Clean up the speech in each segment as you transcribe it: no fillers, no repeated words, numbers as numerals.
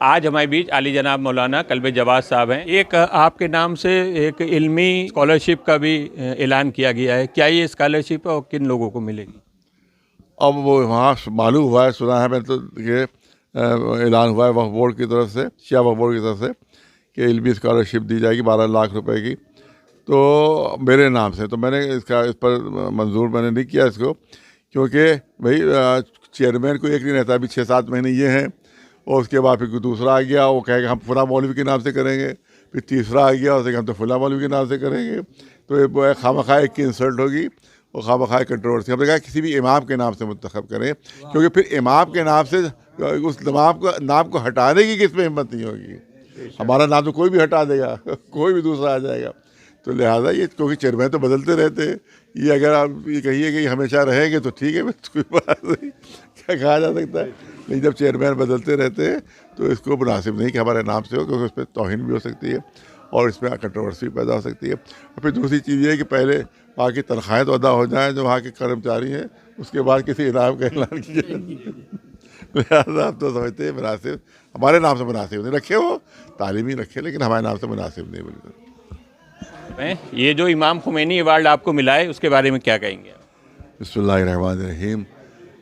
آج ہمارے بیچ عالی جناب مولانا کلب جواد صاحب ہیں. ایک آپ کے نام سے ایک علمی اسکالرشپ کا بھی اعلان کیا گیا ہے. کیا یہ اسکالرشپ اور کن لوگوں کو ملے گی؟ اب وہ وہاں معلوم ہوا ہے، سنا ہے میں تو کہ اعلان ہوا ہے وقف بورڈ کی طرف سے، شیعہ وقف بورڈ کی طرف سے کہ علمی اسکالرشپ دی جائے گی 12 لاکھ روپے کی، تو میرے نام سے. تو میں نے اس پر منظور میں نے نہیں کیا اس کو، کیونکہ بھائی چیئرمین کو ایک نہیں رہتا. ابھی 6-7 مہینے یہ ہیں، اور اس کے بعد پھر کوئی دوسرا آ گیا، وہ کہے گا ہم فلاں مولوی کے نام سے کریں گے. پھر تیسرا آ گیا، اسے کہ ہم تو فلاں مولوی کے نام سے کریں گے. تو یہ خواہ ایک کی انسلٹ ہوگی اور خواہ کنٹروورسی. ہم نے کہا کسی بھی امام کے نام سے منتخب کریں، کیونکہ پھر امام کے نام سے اس نام کو ہٹانے کی کس میں ہمت نہیں ہوگی. ہمارا نام تو کوئی بھی ہٹا دے گا، کوئی بھی دوسرا آ جائے گا. تو لہٰذا یہ کیونکہ چیئرمین تو بدلتے رہتے ہیں، یہ اگر آپ یہ کہیے کہ یہ ہمیشہ رہیں گے تو ٹھیک ہے، کوئی بات نہیں، کیا کہا جا سکتا ہے. لیکن جب چیئرمین بدلتے رہتے ہیں تو اس کو مناسب نہیں کہ ہمارے نام سے ہو، کیونکہ اس پہ توہین بھی ہو سکتی ہے اور اس میں کنٹروورسی پیدا ہو سکتی ہے. اور پھر دوسری چیز یہ ہے کہ پہلے وہاں کی تنخواہیں تو ادا ہو جائیں جو وہاں کے کرمچاری ہیں، اس کے بعد کسی انعام کا اعلان کیا جائے. لہٰذا آپ تو سمجھتے ہیں مناسب ہمارے نام سے مناسب نہیں رکھے، وہ تعلیمی رکھے لیکن ہمارے نام سے مناسب نہیں. بالکل. یہ جو امام خمینی ایوارڈ آپ کو ملا ہے اس کے بارے میں کیا کہیں گے؟ بسم اللہ الرحمن الرحیم.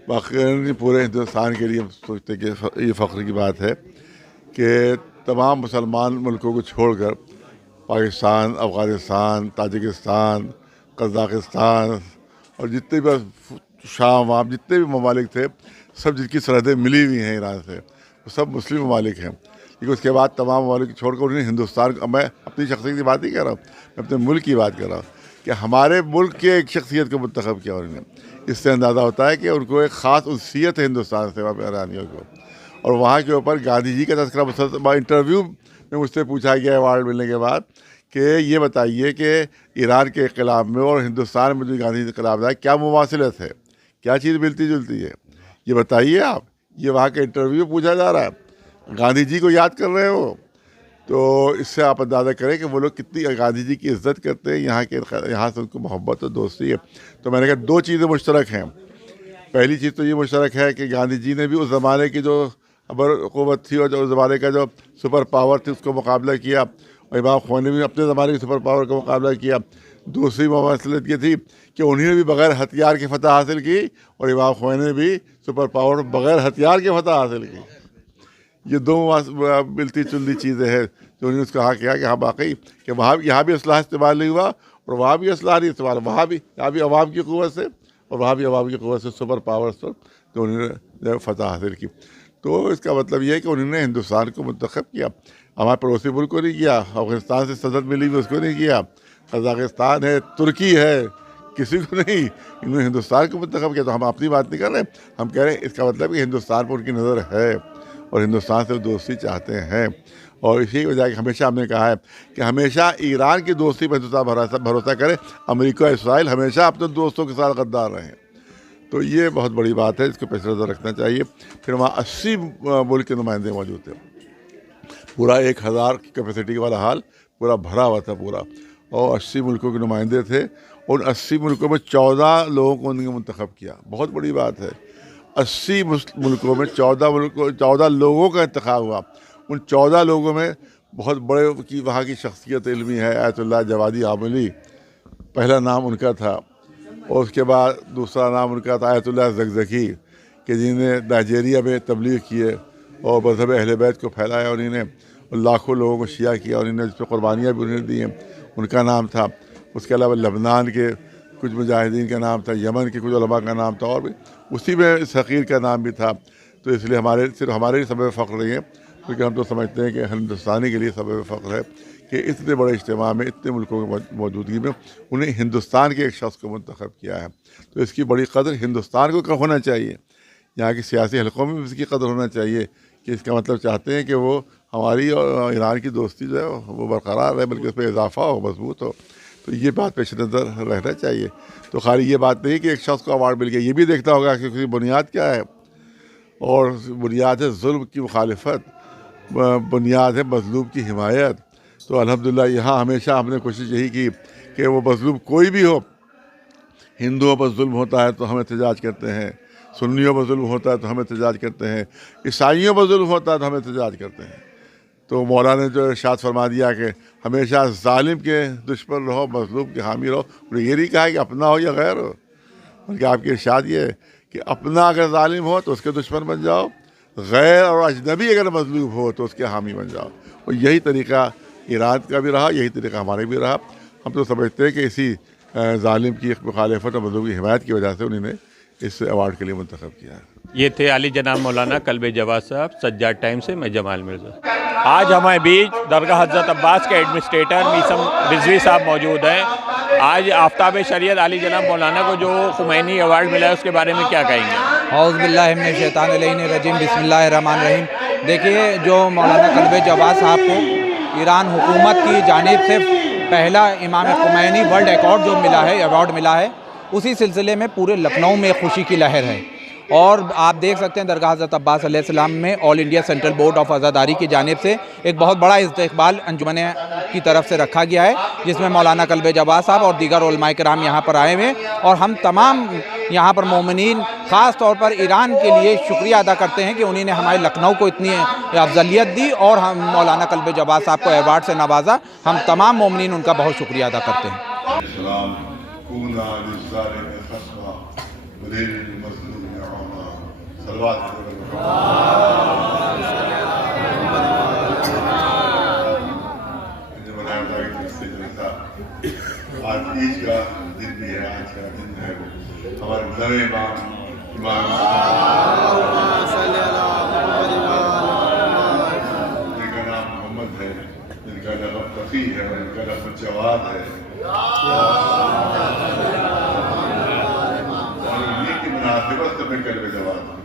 باقی پورے ہندوستان کے لیے ہم سوچتے کہ یہ فخر کی بات ہے کہ تمام مسلمان ملکوں کو چھوڑ کر پاکستان، افغانستان، تاجکستان، قزاقستان اور جتنے بھی شام وام جتنے بھی ممالک تھے، سب جس کی سرحدیں ملی ہوئی ہیں ایران سے، وہ سب مسلم ممالک ہیں. لیکن اس کے بعد تمام ممالک چھوڑ کر انہیں ہندوستان کو، میں اپنی شخصیت کی بات نہیں کر رہا ہوں، میں اپنے ملک کی بات کر رہا ہوں کہ ہمارے ملک کے ایک شخصیت کو منتخب کیا انہوں نے. اس سے اندازہ ہوتا ہے کہ ان کو ایک خاص انسیت ہے ہندوستان سے، وہاں پہ ایرانیوں کو. اور وہاں کے اوپر گاندھی جی کا تذکرہ انٹرویو میں مجھ سے پوچھا گیا ایوارڈ ملنے کے بعد کہ یہ بتائیے کہ ایران کے انقلاب میں اور ہندوستان میں جو گاندھی جی انقلاب ہے کیا مماثلت ہے، کیا چیز ملتی جلتی ہے، یہ بتائیے آپ. یہ وہاں کے انٹرویو پوچھا جا رہا ہے، گاندھی جی کو یاد کر رہے ہو. تو اس سے آپ اندازہ کریں کہ وہ لوگ کتنی گاندھی جی کی عزت کرتے ہیں، یہاں سے ان کو محبت اور دوستی ہے. تو میں نے کہا 2 چیزیں مشترک ہیں. پہلی چیز تو یہ مشترک ہے کہ گاندھی جی نے بھی اس زمانے کی جو ابر قوت تھی اور جو اس زمانے کا جو سپر پاور تھی اس کو مقابلہ کیا، اور امام خمینی نے بھی اپنے زمانے کی سپر پاور کا مقابلہ کیا. دوسری مماثلت یہ تھی کہ انہوں نے بھی بغیر ہتھیار کی فتح حاصل کی اور امام خمینی نے بھی سپر پاور بغیر ہتھیار کی فتح حاصل کی. یہ 2 ملتی جلتی چیزیں ہیں جو انہوں نے اس کہا کہ ہاں واقعی کہ وہاں یہاں بھی اسلحہ استعمال نہیں ہوا اور وہاں بھی اسلحہ نہیں استعمال، وہاں بھی یہاں بھی عوام کی قوت سے اور وہاں بھی عوام کی قوت سے سپر پاور سے تو انہوں نے فتح حاصل کی. تو اس کا مطلب یہ ہے کہ انہوں نے ہندوستان کو منتخب کیا، ہمارے پڑوسی ملک کو نہیں کیا. افغانستان سے صدر ملی ہوئی اس کو نہیں کیا، قزاقستان ہے، ترکی ہے، کسی کو نہیں. انہوں نے ہندوستان کو منتخب کیا. تو ہم اپنی بات نہیں کر رہے، ہم کہہ رہے ہیں اس کا مطلب کہ ہندوستان پر ان کی نظر ہے اور ہندوستان سے دوستی چاہتے ہیں. اور اسی وجہ کہ ہمیشہ ہم نے کہا ہے کہ ہمیشہ ایران کی دوستی پر ہندوستان بھروسہ کرے، امریکہ اور اسرائیل ہمیشہ اپنے دوستوں کے ساتھ غدار رہیں. تو یہ بہت بڑی بات ہے، اس کو پیش نظر رکھنا چاہیے. پھر وہاں 80 ملک کے نمائندے موجود تھے، پورا 1000 کی کیپیسٹی والا ہال پورا بھرا ہوا تھا پورا، اور 80 ملکوں کے نمائندے تھے. ان 80 ملکوں میں 14 لوگوں کو انہوں نے منتخب کیا. بہت بڑی بات ہے، 80 ملکوں میں 14 لوگوں کا انتخاب ہوا. ان 14 لوگوں میں بہت بڑے کی وہاں کی شخصیت علمی ہے. آیت اللہ جوادی عاملی پہلا نام ان کا تھا، اور اس کے بعد دوسرا نام ان کا تھا آیت اللہ زکزکی، کہ جنہوں نے نائجیریا میں تبلیغ کیے اور مذہب اہل بیت کو پھیلایا. انہوں نے لاکھوں لوگوں کو شیعہ کیا، انہوں نے اس پہ قربانیاں بھی انہوں نے دی ہیں، ان کا نام تھا. اس کے علاوہ لبنان کے کچھ مجاہدین کا نام تھا، یمن کے کچھ علماء کا نام تھا، اور بھی اسی میں اس حقیر کا نام بھی تھا. تو اس لیے صرف ہمارے سبب فخر نہیں ہے، کیونکہ ہم تو سمجھتے ہیں کہ ہندوستانی کے لیے سبب فخر ہے کہ اتنے بڑے اجتماع میں اتنے ملکوں کی موجودگی میں انہیں ہندوستان کے ایک شخص کو منتخب کیا ہے. تو اس کی بڑی قدر ہندوستان کو ہونا چاہیے، یہاں کی سیاسی حلقوں میں بھی اس کی قدر ہونا چاہیے کہ اس کا مطلب چاہتے ہیں کہ وہ ہماری اور ایران کی دوستی جو ہے وہ برقرار رہے، بلکہ اس پہ اضافہ ہو، مضبوط ہو. تو یہ بات پیش نظر رہنا چاہیے. تو خالی یہ بات نہیں کہ ایک شخص کو ایوارڈ مل گیا، یہ بھی دیکھنا ہوگا کہ اس کی بنیاد کیا ہے. اور بنیاد ہے ظلم کی مخالفت، بنیاد ہے مظلوم کی حمایت. تو الحمدللہ یہاں ہمیشہ ہم نے کوشش یہی کی کہ وہ مظلوم کوئی بھی ہو، ہندوؤں پر ظلم ہوتا ہے تو ہم احتجاج کرتے ہیں، سنیوں پر ظلم ہوتا ہے تو ہم احتجاج کرتے ہیں، عیسائیوں پر ظلم ہوتا ہے تو ہم احتجاج کرتے ہیں۔ تو مولانا نے جو ارشاد فرما دیا کہ ہمیشہ ظالم کے دشمن رہو، مظلوم کے حامی رہو، انہوں نے یہ نہیں کہا کہ اپنا ہو یا غیر ہو، بلکہ آپ کی ارشاد یہ ہے کہ اپنا اگر ظالم ہو تو اس کے دشمن بن جاؤ، غیر اور اجنبی اگر مظلوم ہو تو اس کے حامی بن جاؤ۔ اور یہی طریقہ ایران کا بھی رہا، یہی طریقہ ہمارے بھی رہا۔ ہم تو سمجھتے ہیں کہ اسی ظالم کی مخالفت اور مظلوم کی حمایت کی وجہ سے انہوں نے اس ایوارڈ کے لیے منتخب کیا ہے۔ یہ تھے علی جناب مولانا قلب جواد صاحب۔ سجاد ٹائم سے میں جمال مرزا۔ آج ہمارے بیچ درگاہ حضرت عباس کے ایڈمنسٹریٹر میثم رضوی صاحب موجود ہیں۔ آج آفتاب شریعت علی جناب مولانا کو جو خمینی ایوارڈ ملا ہے اس کے بارے میں کیا کہیں گے؟ اعوذ باللہ من الشیطان الرجیم، بسم اللہ الرحمن الرحیم۔ دیکھیے، جو مولانا قلب جواد صاحب کو ایران حکومت کی جانب سے پہلا امام خمینی ورلڈ ایوارڈ ملا ہے، اسی سلسلے میں پورے لکھنؤ میں خوشی کی لہر ہے۔ اور آپ دیکھ سکتے ہیں درگاہ حضرت عباس علیہ السلام میں آل انڈیا سینٹرل بورڈ آف عزاداری کی جانب سے ایک بہت بڑا استقبال انجمن کی طرف سے رکھا گیا ہے، جس میں مولانا قلب جواد صاحب اور دیگر علماء کرام یہاں پر آئے ہوئے، اور ہم تمام یہاں پر مومنین خاص طور پر ایران کے لیے شکریہ ادا کرتے ہیں کہ انہوں نے ہمارے لکھنؤ کو اتنی افضلیت دی اور ہم مولانا قلب جواد صاحب کو ایوارڈ سے نوازا۔ ہم تمام مومنین ان کا بہت شکریہ ادا کرتے ہیں۔ آج عید کا دن بھی ہے، آج کا دن ہے ہمارے نئے امام جن کا نام محمد ہے، جن کا لقب تقی ہے، جن کا لقب جواد ہے، اور انہیں کی مناسبت سے میں قلب جواد ہوں۔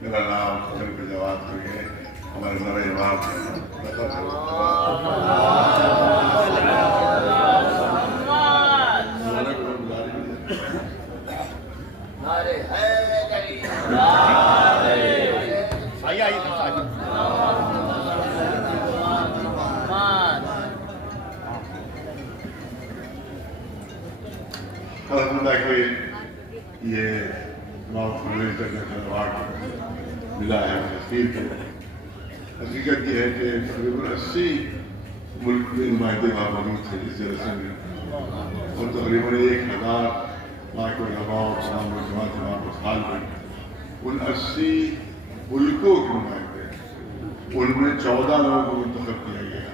میرا نام قلب جواد ہوئی ہے، ہمارے نئے امام الحمدللہ کہ یہ انٹرنیشنل ایوارڈ ملا ہے تشکیل کو۔ حقیقت یہ ہے کہ تقریباً 80 ملک کے نمائندے وہاں موجود تھے اس جلسے میں، اور تقریباً 1000 لاکھ علماء اور تمام جماعت پر حال ہوئی۔ ان 80 ملکوں کے نمائندے، ان میں 14 لوگوں کو منتخب کیا گیا۔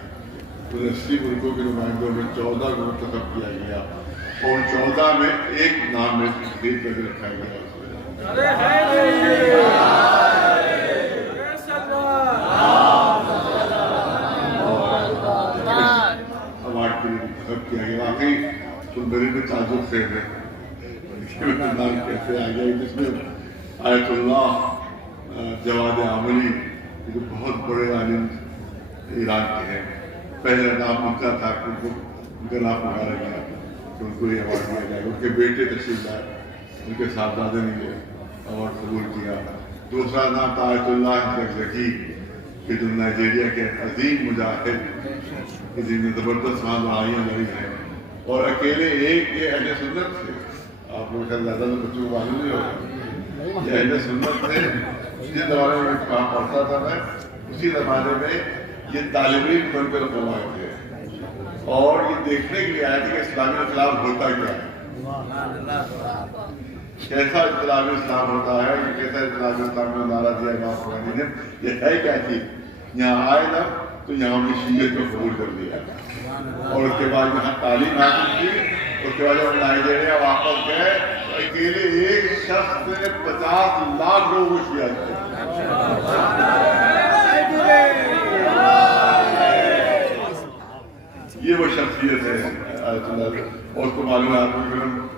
ان 80 ملکوں کے نمائندوں میں 14 کو منتخب کیا گیا، اور 14 میں ایک نام میں تقریر کر کے رکھا گیا۔ ایوارڈ کے لیے منتخب کیا گیا۔ واقعی تم میرے میں تعجب سے ہے نام کیسے آ گیا، جس میں آیت اللہ جواد عاملی جو بہت بڑے عالم ایران کے ہیں، پہلا نام ان کا تھا کہ ان کا نام پکارا گیا کہ ان کو یہ ایوارڈ دیا جائے۔ ان کے بیٹے تشریف لائے، ان کے صاحبزادے نے یہ ایوارڈ قبول کیا۔ دوسرا نام تھا آیت اللہ زکی، کہ جو نائجیریا کے عظیم مجاہد، جن نے زبردست وہاں لڑائیاں لڑی ہیں، اور اکیلے ایک یہ اہل سنت تھے۔ آپ لوگ خیال زیادہ تو بچوں کو معلوم نہیں ہوگا، یہ اہل سنت تھے۔ جس زمانے میں کہاں پڑھتا تھا میں، اسی زمانے میں یہ طالب علم بن کر قوائے تھے، اور یہ دیکھنے کے لیے آئے تھے کہ اسلامی انقلاب ہوتا کیا ہے، کیسا انقلاب اسلام ہوتا ہے، کیسا انقلاب اسلام میں نعرہ دیا امام خمینی نے، یہ ہے کیا چیز۔ یہاں آئے نا تو یہاں نے شیعیت کو قبول کر لیا، اور اس کے بعد یہاں تعلیم حاصل کی۔ اس کے بعد جب نائجیریا واپس گئے تو اکیلے ایک شخص نے 50 لاکھ لوگوں کو شیعہ کیا۔ یہ وہ شخصیت ہے آیت اللہ، اور اس کو معلوم ہے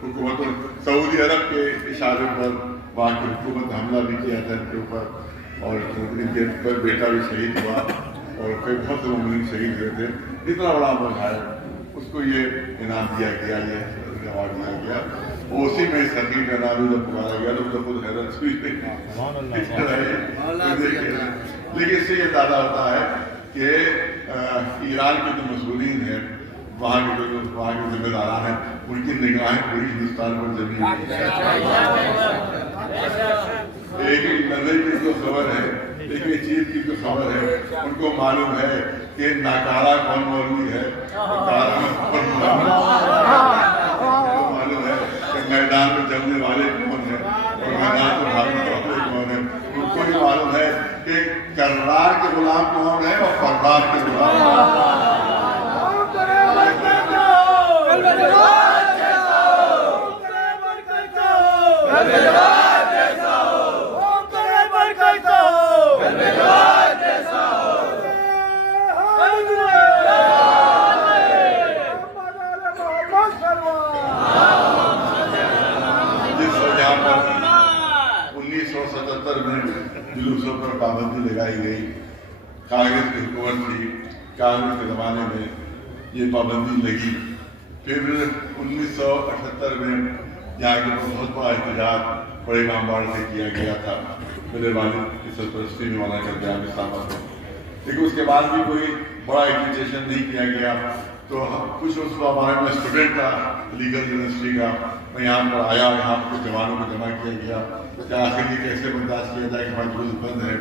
حکومت سعودی عرب کے اشارے پر وہاں کی حکومت حملہ بھی کیا تھا ان کے اوپر، اور ان کے بیٹا بھی شہید ہوا، اور کئی بہت سے مومنین شہید ہوئے تھے۔ اتنا بڑا ملک ہے، اس کو یہ انعام دیا گیا، یہ ایوارڈ دیا گیا، اور اسی میں اس حقیق کا نام جب پکارا گیا تو خود حیرت ہوئی۔ لیکن اس سے یہ اندازہ ہوتا ہے کہ ایران کے جو مسئولین ہیں، وہاں کے ذمہ داران ہیں، ان کی نگاہیں پوری ہندوستان پر جمی ہوئی ہیں۔ ایک نظر کی جو خبر ہے، ایک چیز کی جو خبر ہے، ان کو معلوم ہے کہ ناکارہ کون مولوی ہے، معلوم ہے کہ میدان میں جمنے والے کون ہیں اور میدان میں بھاگنے والے کون ہیں۔ ان کو یہ معلوم ہے کہ کرار کے غلام کون ہے اور فردار کے غلام کون ہے۔ جلوسوں پر پابندی لگائی گئی، کانگریس کی حکومت تھی، کانگریس کے زمانے میں یہ پابندی لگی۔ پھر 1978 میں یہاں کے بہت بڑا احتجاج بڑے امام باڑہ سے کیا گیا تھا، میرے والد کی سرپرستی میں مولانا کلب اسلام میں، لیکن اس کے بعد بھی کوئی بڑا ایجوکیشن نہیں کیا گیا۔ تو کچھ اس کو ہمارے میں اسٹوڈنٹ تھا لیگل یونیورسٹی کا، میں یہاں پر آیا، یہاں پر جوانوں کو جمع کیا گیا کہ آخر یہ کیسے برداشت کیا جائے کہ ہمارے جلوس بند ہے۔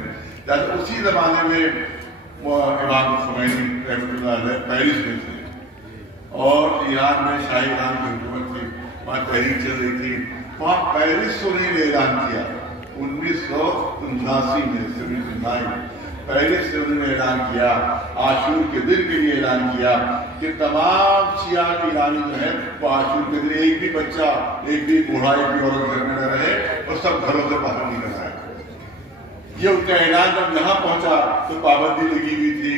اسی زمانے میں امام خمینی رحمۃ اللہ علیہ پیرس میں تھے اور ایران میں شاہ ایران کی حکومت تھی، وہاں تحریک چل رہی تھی، وہاں پیرس سے انہیں نے اعلان کیا 1979 میں، پیرس سے انہوں نے اعلان کیا، عاشور کے دن کے لیے اعلان کیا کہ تمام سیاہ ایرانی جو ہے وہ عاشور کے دن ایک بھی بچہ، ایک بھی بوڑھا، ایک بھی عورت گھر میں نہ رہے اور سب گھروں سے باہر نہیں رہا ہے۔ یہ ان کا اعلان جب یہاں پہنچا تو پابندی لگی ہوئی تھی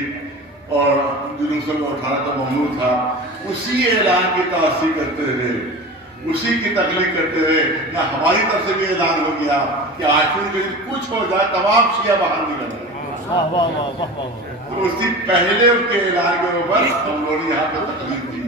اور جلوسوں میں اٹھانا تو ممنوع تھا۔ اسی اعلان کی تعصیب کرتے ہوئے، اسی کی تکلیف کرتے ہوئے نہ ہماری طرف سے بھی اعلان ہو گیا کہ عاشور کے دن کچھ ہو جائے تمام شیعہ باہر نہیں رہے۔ تو اسی پہلے ان کے اعلان کے اوپر ہم لوگوں نے یہاں پہ تقریر کی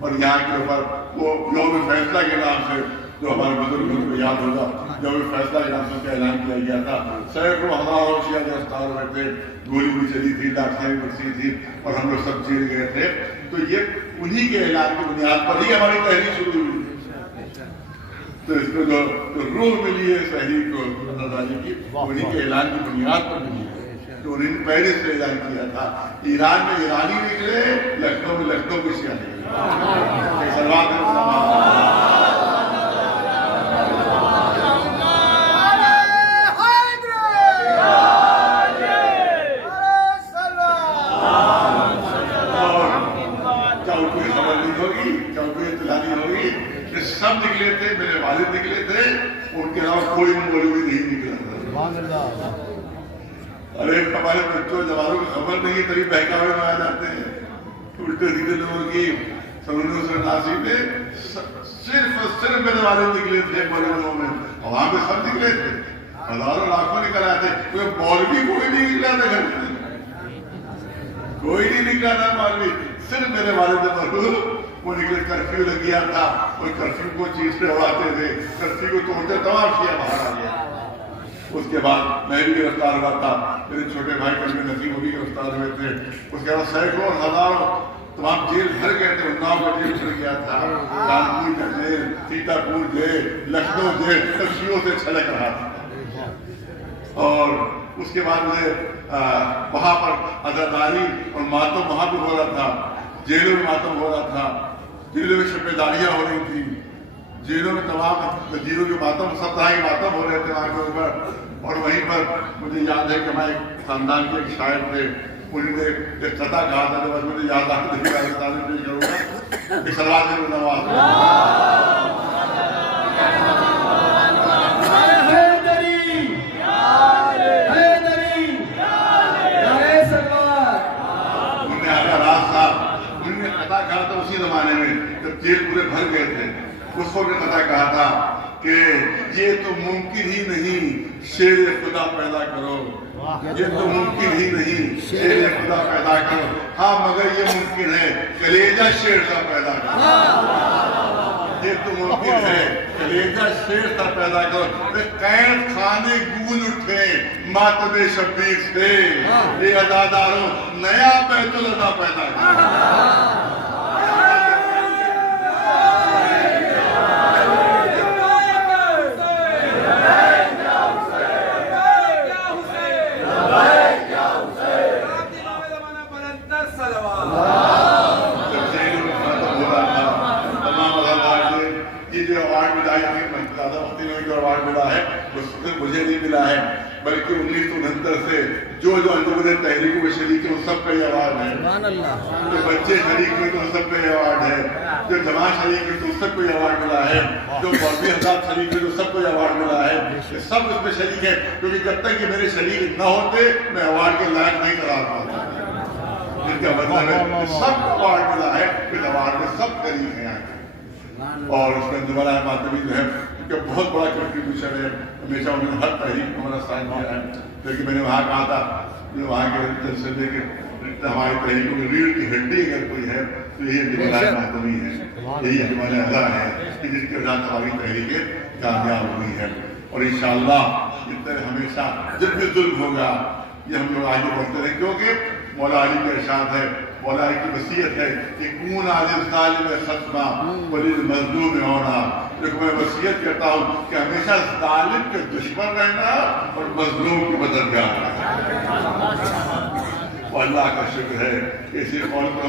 اور یہاں کے اوپر وہ یوم فیصلہ کے نام سے، جو ہمارے بزرگوں کو یاد ہوگا، یوم فیصلہ کے نام سے کا اعلان کیا گیا تھا۔ سینکڑوں ہزاروں شیعہ گرفتار ہوئے تھے، گولی بھی چلی تھی، لاٹھیاں بھی برسی تھی اور ہم لوگ سب جیل گئے تھے۔ تو یہ انہی کے اعلان کی بنیاد پر ہی ہماری تحریک شروع ہوئی۔ تو اس کو جو روح ملی ہے تحریک کو آزادی کی، انہی کے اعلان کی بنیاد پر ملی ہے۔ تو انہوں نے پیرس سے اعلان کیا تھا، ایران میں ایرانی نکلے، لکھنؤ میں لکھنؤ کو شیعہ نکلے۔ سلوات سب نکلے تھے، میرے والد نکلے تھے، ان کے علاوہ کوئی مولوی نہیں نکلا تھا۔ ارے ہمارے بچوں جوانوں کو خبر نہیں، تبھی بہکاوے میں آ جاتے ہیں الٹے سیدھے لوگوں کی۔ سن 1979 میں صرف میرے والد نکلے تھے مولویوں میں، وہاں پہ سب نکلے تھے، ہزاروں لاکھوں نکل آئے تھے، کوئی مولوی کوئی نہیں نکلا تھا گھر سے، کوئی نہیں نکلا تھا مولوی، صرف میرے والد مرحوم وہ نکلے۔ کرفیو لگ گیا تھا، وہ کرفیو کو چیز پہ اڑاتے تھے، کرفیو کو توڑتے، تمام شیعہ باہر آ گیا۔ اس کے بعد میں بھی گرفتار ہوا تھا، میرے چھوٹے بھائی کلب نسیم وہ بھی گرفتار ہوئے تھے۔ اس کے بعد سینکڑوں ہزاروں تمام جیل بھر گئے تھے، اناؤ کا جیل بھر گیا تھا، کانپور کا جیل، سیتا پور جیل، لکھنؤ جیل، سب شیعوں سے چھلک رہا تھا۔ اور اس کے بعد مجھے وہاں پر عزاداری اور ماتم وہاں پہ ہو رہا تھا، جیلوں میں ماتم ہو رہا تھا، جیلوں میں شبیداریاں ہو رہی تھی، جیلوں میں تمام جیلوں کے ماتم، سب طرح کے ماتم ہو رہے تھے وہاں کے اوپر۔ اور وہیں پر مجھے یاد ہے کہ ہمارے خاندان کے ایک شاعر تھے، انہوں نے ایک قطعہ کہا تھا، بس مجھے یاد آ نہیں رہا، تعلیم پیش کروں گا کہ سلوات نواز اسی زمانے میں جب جیل پورے بھر گئے تھے، اس وقت نے قطع کہا تھا کہ یہ تو ممکن ہی نہیں شیر خدا پیدا کرو، یہ تو ممکن ہی نہیں شیر خدا پیدا کرو، ہاں مگر یہ ممکن ہے کلیجہ شیر کا پیدا کرو۔ یہ یہ تو ممکن ہے کلیجہ شیر سا پیدا کرو قید خانے گونج اٹھے ماتم شبیر سے یہ اداداروں نیا بیت الادا پیدا کرو مجھے نہیں ملا ہے بلکہ 1969 سے جو انجمن تحریک میں شریک ہیں ان سب کا یہ ایوارڈ ہے جو بچے شریک ہوئے تو ان سب کا یہ ایوارڈ ہے جو جماعت شریک ہے تو ان سب کو یہ ایوارڈ ملا ہے جو مولوی حضرات شریک ہوئے تو سب کو یہ ایوارڈ ملا ہے یہ سب اس میں شریک ہے کیونکہ جب تک کہ میرے شریک نہ ہوتے میں ایوارڈ کے لائق نہیں قرار پاتا جن کا مطلب ہے سب کو ایوارڈ ملا ہے پھر ایوارڈ میں سب شریک ہیں اور اس کا انجمن ماتمی جو ہے کہ بہت بڑا کنٹریبیوشن ہے ہمیشہ انہوں نے ہر تحریک کو ہمارا سائن کیا ہے لیکن میں نے وہاں کہا تھا کہ وہاں کے جلسے لے کے ہماری تحریکوں میں ریڑھ کی ہڈی اگر کوئی ہے تو یہی انجمن ماتمی ہے یہی انجمن اعلیٰ ہے کہ جس کے وجہ ہماری تحریکیں کامیاب ہوئی ہیں اور انشاءاللہ اس طرح ہمیشہ جب بھی ظلم ہوگا یہ ہم لوگ آگے بڑھتے رہیں کیونکہ مولا علی کا ارشاد ہے مولا علی کی وصیت ہے کہ کون عالم ظالم ختمہ ولی مظلوم ہونا لیکن میں وصیت کرتا ہوں کہ ہمیشہ ظالم کے دشمن رہنا اور مظلوم کی مددگار رہنا اور اللہ کا شکر ہے کہ اسی قول پر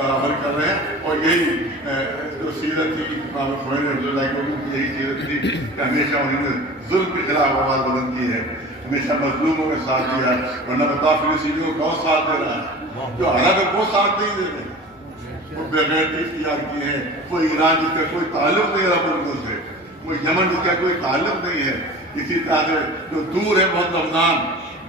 ہم عمل کر رہے ہیں اور یہی جو سیرت تھی امام خمینی رحمۃ اللہ کی یہی سیرت تھی کہ ہمیشہ انہوں نے ظلم کے خلاف آواز بلند کی ہے ہمیشہ مظلوموں کا ساتھ دیا ورنہ بتا فلسطینیوں کو کون ساتھ دے رہا ہے جو عرب ہے وہ ساتھ نہیں دے رہے وہ بغیرتی اختیار کی ہے وہ ایران جس کا کوئی تعلق نہیں عرب ملکوں سے وہ یمن جس کا کوئی تعلق نہیں ہے اسی طرح سے جو دور ہے بہت لبنان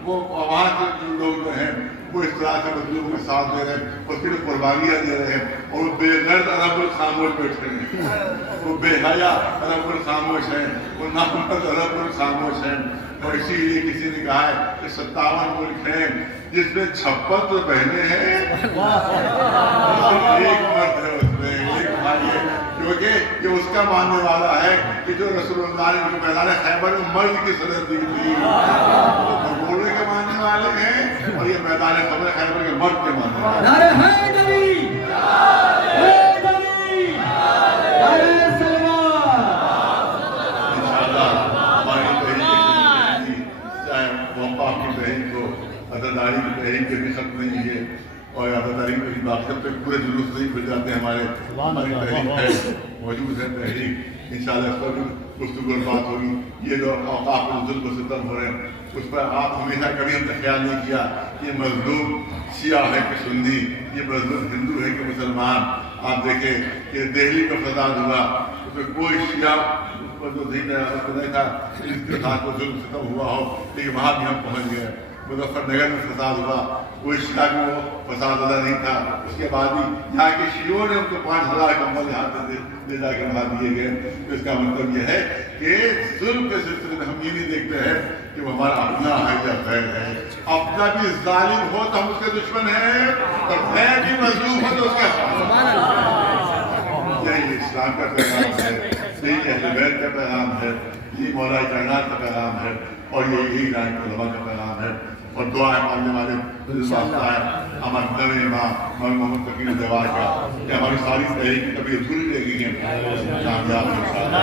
وہ وہاں کے لوگ جو ہیں وہ اس طرح سے مظلوموں کا ساتھ دے رہے ہیں اور صرف قربانیاں دے رہے ہیں اور وہ بے غرض عرب الخاموش بیٹھے ہیں وہ بے حیا عرب الخاموش ہیں وہ نامرد عرب الخاموش ہیں اور اسی لیے کسی نے کہا ہے کہ 57 ملک ہیں جس میں 56 تو بہنیں ہیں ایک مرد ہے اس میں ایک بھائی ہے کیونکہ یہ اس کا ماننے والا ہے کہ جو رسول اللہ نے میدان خیبر میں مرد کی صدر دی تھی بولنے کے ماننے والے ہیں اور یہ میدان خیبر کے مرد کے ماننے والے ہیں عزاداری کی تحریک کے بھی ختم نہیں ہے اور عزاداری کی بات کرتے پورے جلوس نہیں کھل جاتے ہماری تحریک ہے موجود ہے تحریک انشاءاللہ اس پر بھی گفتگو اور بات ہوگی یہ جو اوقاف میں ظلم و ستم ہو رہے ہیں اس پر آپ ہمیشہ کبھی ہم نے خیال نہیں کیا یہ مظلوم شیعہ ہے کہ سنی یہ مظلوم ہندو ہے کہ مسلمان آپ دیکھیں کہ دہلی کا فساد ہوا اس میں کوئی شیعہ اس پر جو نہیں تھا اس کے ساتھ کو ظلم ستم ہوا ہو لیکن وہاں بھی ہم پہنچ گئے مظفر نگر میں فساد ہوا کوئی شیعہ میں وہ فساد زیادہ نہیں تھا اس کے بعد بھی یہاں کے شیعوں نے ان کو 5000 کمبل یہاں لے جا کے وہاں دیے گئے تو اس کا مطلب یہ ہے کہ ظلم کے سلسلے میں ہم یہ نہیں دیکھتے ہیں کہ وہ ہمارا اپنا ہے یا غیر ہے اپنا بھی ظالم ہو تو ہم اس کے دشمن ہیں اور غیر بھی مظلوم ہو تو اس کا یہی اسلام کا پیغام ہے یہی اہل بیت کا پیغام ہے یہی مولا کائنات کا پیغام ہے اور یہی رائے علماء کا پیغام ہے اور دعا ہے ماننے والے واسطہ ہے ہمارے نوے امام مولانا محمد فقیر دیوار کا کہ ہماری ساری تحریک کبھی ادھوری رہ گئی ہیں کامیاب انشاءاللہ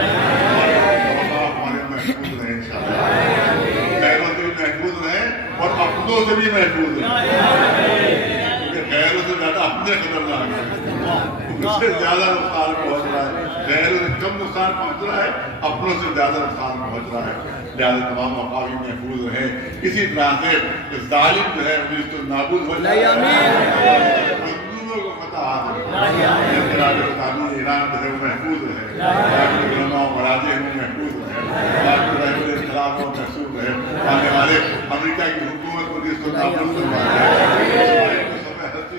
ہمارے محفوظ رہے انشاءاللہ غیروں سے بھی محفوظ رہے اور اپنوں سے بھی محفوظ رہے کیونکہ غیروں سے زیادہ اپنے خطرناک ہیں اس سے زیادہ نقصان پہنچ رہا ہے غیروں سے کم نقصان پہنچ رہا ہے اپنوں سے زیادہ نقصان پہنچ رہا ہے لہذا تمام مقامی محفوظ رہے اسی طرح سے ظالم جو ہے اس کو نابود ہو جائے مظلوموں کو فتح حاصل ایران جو ہے وہ محفوظ رہے علماء و مراجع وہ محفوظ رہے اختلاف وہ محفوظ رہے آنے والے امریکہ کی حکومت کو اس کو نابود کروا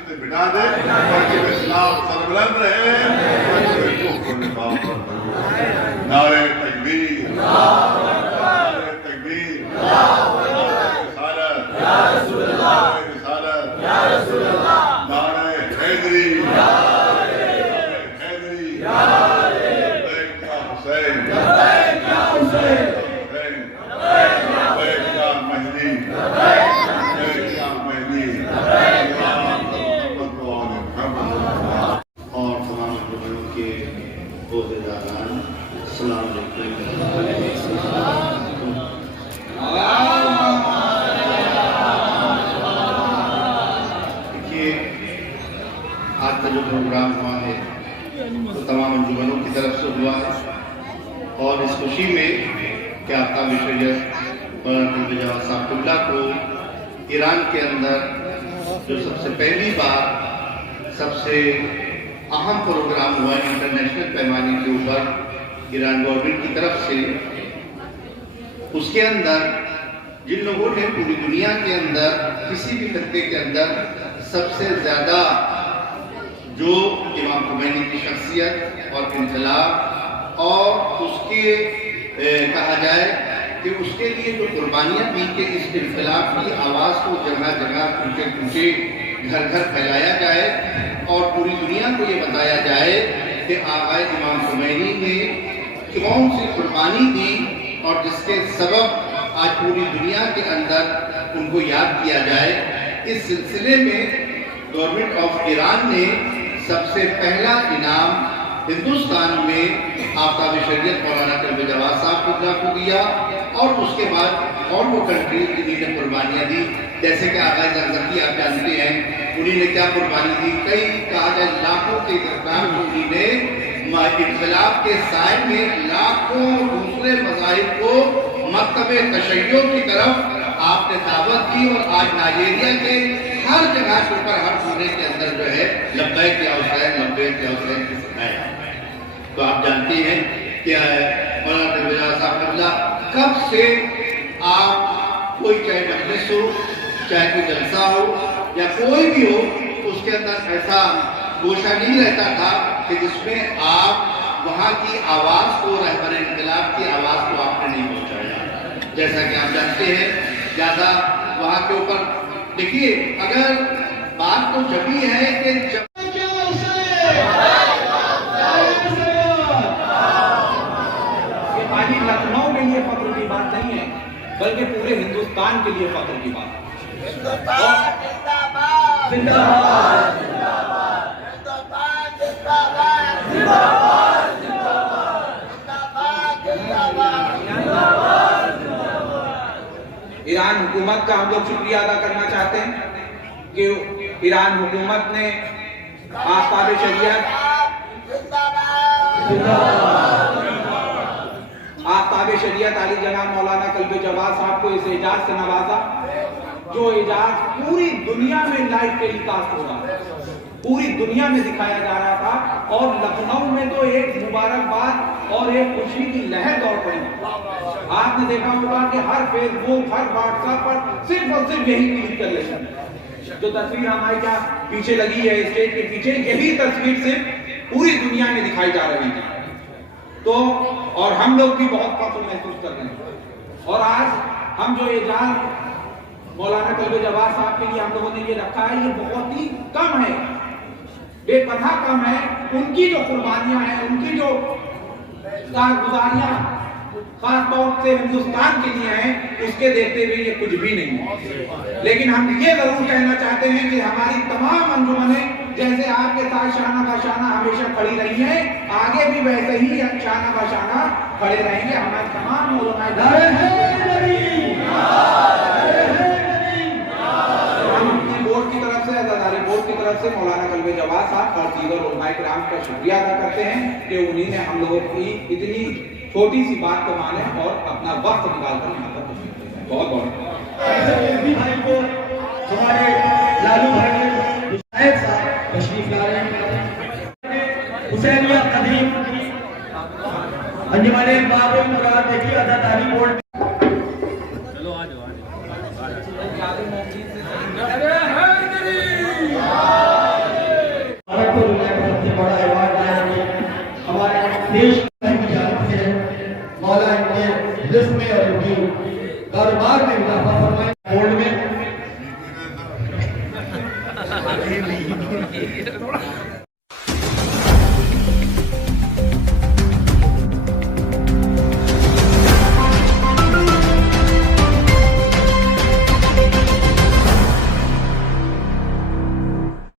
سے بٹا دے اور کہ اسلام سربلند رہے نعرہ تکبیر نعرہ تکبیر رسالت یا رسول اللہ رسالت یا رسول اللہ نعرہ حیدری حیدری عہدیداران، السلام علیکم۔ دیکھیے، آج کا جو پروگرام ہوا ہے وہ تمام انجمنوں کی طرف سے ہوا ہے، اور اس خوشی میں کہ آفتاب شریعت مولانا قلب جواد صاحب قبلہ کو ایران کے اندر جو سب سے پہلی بار سب سے اہم پروگرام ہوا ہے انٹرنیشنل پیمانے کے اوپر ایران گورنمنٹ کی طرف سے، اس کے اندر جن لوگوں نے پوری دنیا کے اندر کسی بھی خطے کے اندر سب سے زیادہ جو امام خمینی کی شخصیت اور انقلاب اور اس کے کہا جائے کہ اس کے لیے جو قربانیاں دی کہ اس انقلاب کی آواز کو جگہ جگہ کوچے کوچے گھر گھر پھیلایا جائے اور پوری دنیا کو یہ بتایا جائے کہ آقا امام خمینی نے کون سی قربانی دی اور جس کے سبب آج پوری دنیا کے اندر ان کو یاد کیا جائے۔ اس سلسلے میں گورنمنٹ آف ایران نے سب سے پہلا انعام ہندوستان میں آفتاب شریعت مولانا قلب جواد صاحب قبلہ کو دیا، اور اس کے بعد اور وہ کنٹریز جنہیں نے قربانیاں دی، جیسے کہ آقا زرزکی آپ جانتے ہیں انہی نے کیا قربانی دی، کئی کہا جائے لاکھوں کے درمیان انہی نے انقلاب کے سائے میں لاکھوں دوسرے مذاہب کو مکتب تشیع کی طرف آپ نے دعوت دی، اور آج نائجیریا کے ہر جگہ کے اوپر ہر کونے کے اندر جو ہے لبیک یا حسین لبیک یا حسین کی سکھایا۔ تو آپ جانتے ہیں کہ مولانا قلب جواد صاحب قبلہ کب سے آپ کوئی چاہے مجلس ہو، چاہے کوئی جلسہ ہو یا کوئی بھی ہو، اس کے اندر ایسا گوشہ نہیں رہتا تھا کہ جس میں آپ وہاں کی آواز کو، رہبر انقلاب کی آواز کو آپ نے نہیں پہنچایا۔ جیسا کہ آپ جانتے ہیں زیادہ وہاں کے اوپر دیکھیے، اگر بات تو جبھی ہے کہ جب لکھنؤ کے لیے فخر کی بات نہیں ہے بلکہ پورے ہندوستان کے لیے فخر کی بات ہے۔ ایران حکومت کا ہم لوگ شکریہ ادا کرنا چاہتے ہیں کہ ایران حکومت نے آفتاب شریعت علی جناب مولانا قلب جواد صاحب کو اس اعزاز سے نوازا، جو اعزاز پوری دنیا میں لائیو ٹیلی کاسٹ ہو رہا ہے، پوری دنیا میں دکھایا جا رہا تھا، اور لکھنؤ میں تو ایک مبارکباد اور ایک خوشی کی لہر دوڑ پڑی۔ آپ نے دیکھا ہوگا کہ ہر فیس بک، ہر واٹس ایپ پر صرف اور صرف یہی کلک کر لیتے ہیں۔ جو تصویر ہمارے کیا پیچھے لگی ہے اسٹیج کے پیچھے، یہی تصویر صرف پوری دنیا میں دکھائی جا رہی ہے۔ تو اور ہم لوگ بھی بہت فخر محسوس کر رہے ہیں، اور آج ہم جو اعزاز مولانا قلب جواد صاحب کے لیے ہم لوگوں نے یہ رکھا ہے، یہ بہت ہی کم ہے، بے پناہ کم ہے۔ ان کی جو قربانیاں ہیں، ان کی جو کارگزاریاں خاص طور سے ہندوستان کے لیے ہیں، اس کے دیکھتے ہوئے یہ کچھ بھی نہیں ہے۔ لیکن ہم یہ ضرور کہنا چاہتے ہیں کہ ہماری تمام انجمنیں جیسے آپ کے ساتھ شانہ بہ شانہ ہمیشہ کھڑی رہی ہیں، آگے بھی ویسے ہی شانہ بہ شانہ کھڑے رہیں گے۔ ہمارے تمام علماء بورڈ کی طرف سے، عزاداری بورڈ کی طرف سے مولانا قلب جواد صاحب اور دیگر علماء کرام کا شکریہ ادا کرتے ہیں کہ انہی نے ہم لوگوں کی اتنی چھوٹی سی بات کو مانے اور اپنا وقت نکال کر یہاں پر تشریف لے جائیں۔ بہت بہت بھائی کو ہمارے لالو بھائی صاحب تشریف لا رہے ہیں، حسینیہ قدیم انجمن باب المراد دیکھیے عزاداری بورڈ ہمارے دیش مولا ان کے رزق میں اور ان کی کاروبار میں اضافہ فرمائے۔ بورڈ میں